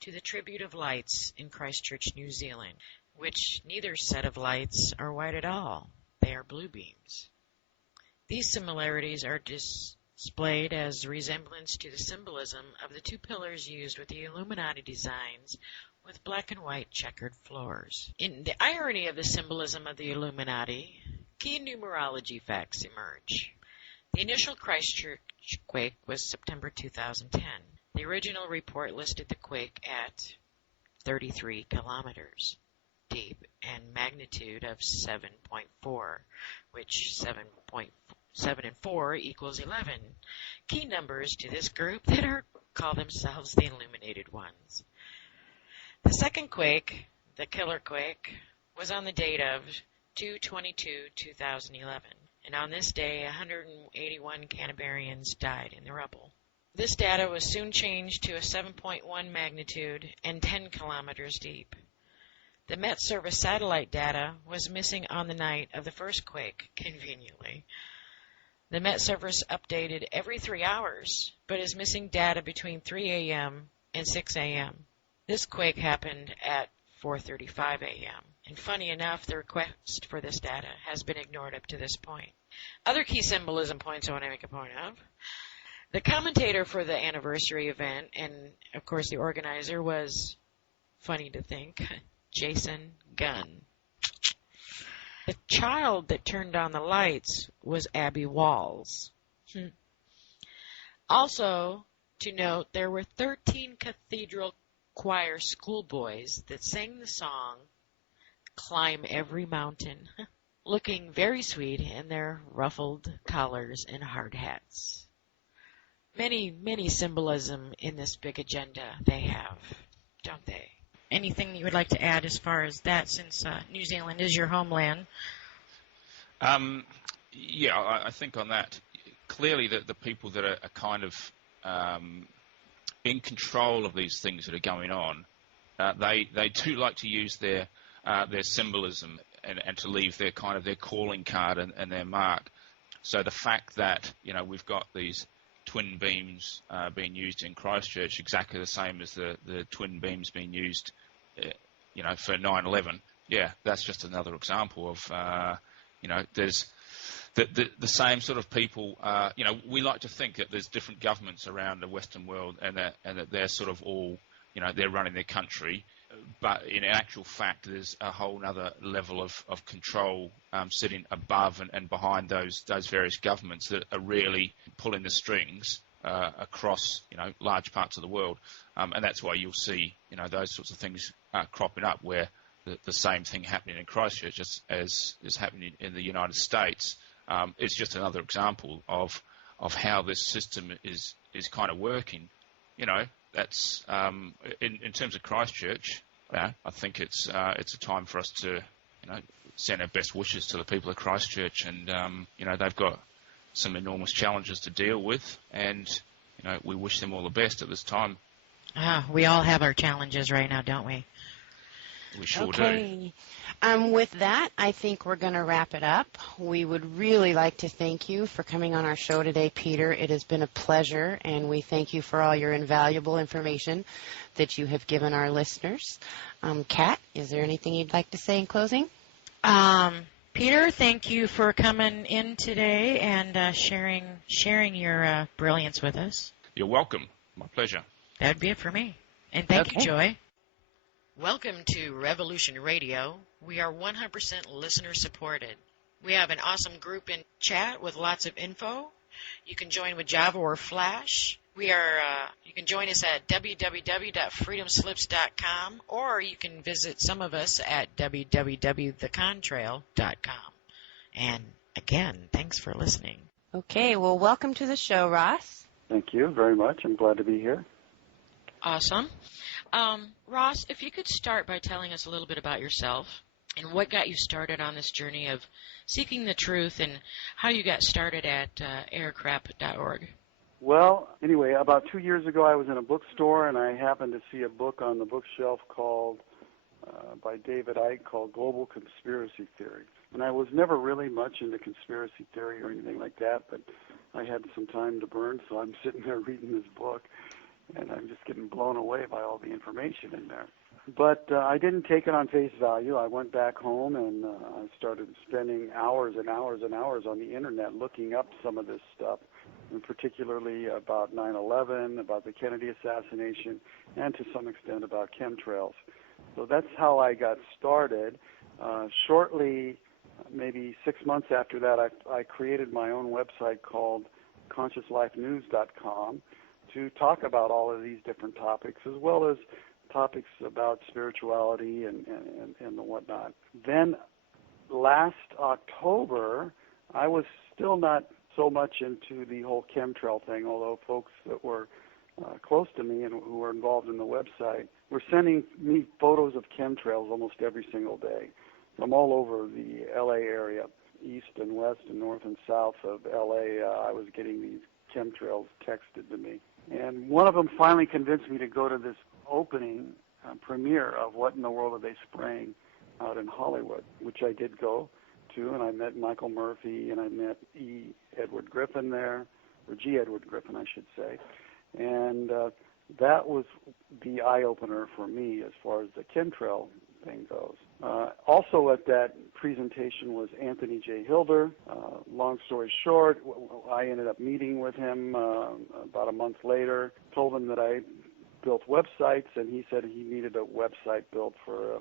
to the tribute of lights in Christchurch, New Zealand, which neither set of lights are white at all. They are blue beams. These similarities are displayed as resemblance to the symbolism of the two pillars used with the Illuminati designs with black and white checkered floors. In the irony of the symbolism of the Illuminati, key numerology facts emerge. The initial Christchurch quake was September 2010. The original report listed the quake at 33 kilometers deep and magnitude of 7.4, which 7 and 4 equals 11. Key numbers to this group that call themselves the Illuminated Ones. The second quake, the killer quake, was on the date of 2/22/2011, and on this day 181 Canterburyans died in the rubble. This data was soon changed to a 7.1 magnitude and 10 kilometers deep. The Met Service satellite data was missing on the night of the first quake, conveniently. The Met Service updated every 3 hours, but is missing data between 3 a.m. and 6 a.m. This quake happened at 4:35 a.m., and funny enough, the request for this data has been ignored up to this point. Other key symbolism points I want to make a point of. The commentator for the anniversary event, and of course the organizer, was, funny to think, Jason Gunn. The child that turned on the lights was Abby Walls. Also, to note, there were 13 cathedral choir schoolboys that sang the song Climb Every Mountain, looking very sweet in their ruffled collars and hard hats. Many symbolism in this big agenda they have, don't they? Anything you would like to add as far as that, since New Zealand is your homeland? I think on that, clearly the people that are kind of in control of these things that are going on, they do like to use their symbolism and to leave their kind of their calling card and their mark. So the fact that we've got these twin beams being used in Christchurch, exactly the same as the twin beams being used, for 9/11. Yeah, that's just another example of, there's the same sort of people. We like to think that there's different governments around the Western world, and that they're sort of all, they're running their country. But in actual fact, there's a whole other level of control sitting above and behind those various governments that are really pulling the strings across large parts of the world, and that's why you'll see those sorts of things cropping up, where the same thing happening in Christchurch as is happening in the United States. It's just another example of how this system is kind of working. That's in terms of Christchurch. I think it's a time for us to send our best wishes to the people of Christchurch, and they've got some enormous challenges to deal with, and we wish them all the best at this time. We all have our challenges right now, don't we? We sure do. With that, I think we're going to wrap it up. We would really like to thank you for coming on our show today, Peter. It has been a pleasure, and we thank you for all your invaluable information that you have given our listeners. Kat, is there anything you'd like to say in closing? Peter, thank you for coming in today and sharing your brilliance with us. You're welcome. My pleasure. That'd be it for me. And thank you, Joy. Welcome to Revolution Radio. We are 100% listener supported. We have an awesome group in chat with lots of info. You can join with Java or Flash. You can join us at www.freedomslips.com, or you can visit some of us at www.thecontrail.com. And again, thanks for listening. Okay, well, welcome to the show, Ross. Thank you very much. I'm glad to be here. Awesome. Ross, if you could start by telling us a little bit about yourself and what got you started on this journey of seeking the truth, and how you got started at aircrap.org. Well, anyway, about 2 years ago, I was in a bookstore, and I happened to see a book on the bookshelf called, by David Icke, called Global Conspiracy Theory. And I was never really much into conspiracy theory or anything like that, but I had some time to burn, so I'm sitting there reading this book. and I'm just getting blown away by all the information in there. But I didn't take it on face value. I went back home and I started spending hours and hours and hours on the internet looking up some of this stuff, and particularly about 9/11, about the Kennedy assassination, and to some extent about chemtrails. So that's how I got started. Shortly, maybe 6 months after that, I created my own website called ConsciousLifeNews.com to talk about all of these different topics, as well as topics about spirituality and the whatnot. Then last October, I was still not so much into the whole chemtrail thing, although folks that were close to me and who were involved in the website were sending me photos of chemtrails almost every single day from all over the LA area, east and west and north and south of LA. I was getting these chemtrails texted to me. And one of them finally convinced me to go to this opening premiere of What in the World Are They Spraying out in Hollywood, which I did go to, and I met Michael Murphy, and I met E. Edward Griffin there, or G. Edward Griffin, I should say. And that was the eye-opener for me as far as the chemtrail thing goes. Also at that presentation was Anthony J. Hilder. Long story short, I ended up meeting with him about a month later, told him that I built websites, and he said he needed a website built for a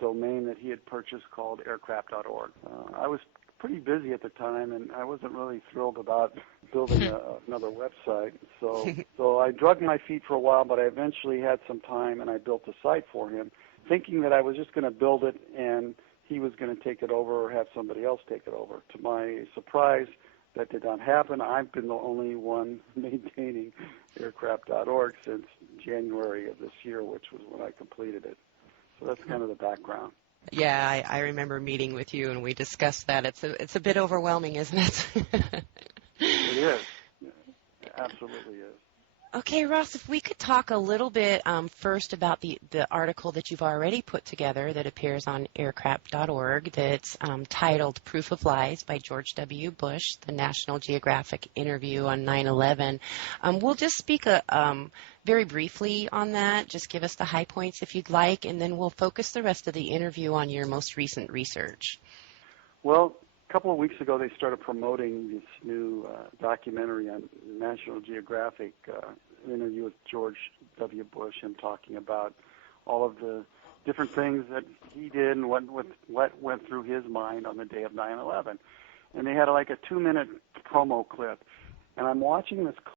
domain that he had purchased called aircraft.org. I was pretty busy at the time, and I wasn't really thrilled about building another website. So I dragged my feet for a while, but I eventually had some time, and I built a site for him, thinking that I was just going to build it and he was going to take it over or have somebody else take it over. To my surprise, that did not happen. I've been the only one maintaining aircraft.org since January of this year, which was when I completed it. So that's kind of the background. Yeah, I remember meeting with you, and we discussed that. It's a bit overwhelming, isn't it? It is. It absolutely is. Okay, Ross, if we could talk a little bit first about the article that you've already put together that appears on aircraft.org that's titled Proof of Lies by George W. Bush, the National Geographic interview on 9/11. We'll just speak very briefly on that. Just give us the high points if you'd like, and then we'll focus the rest of the interview on your most recent research. Well, a couple of weeks ago, they started promoting this new documentary on National Geographic, interview with George W. Bush, him talking about all of the different things that he did and what went through his mind on the day of 9/11. And they had like a 2-minute promo clip. And I'm watching this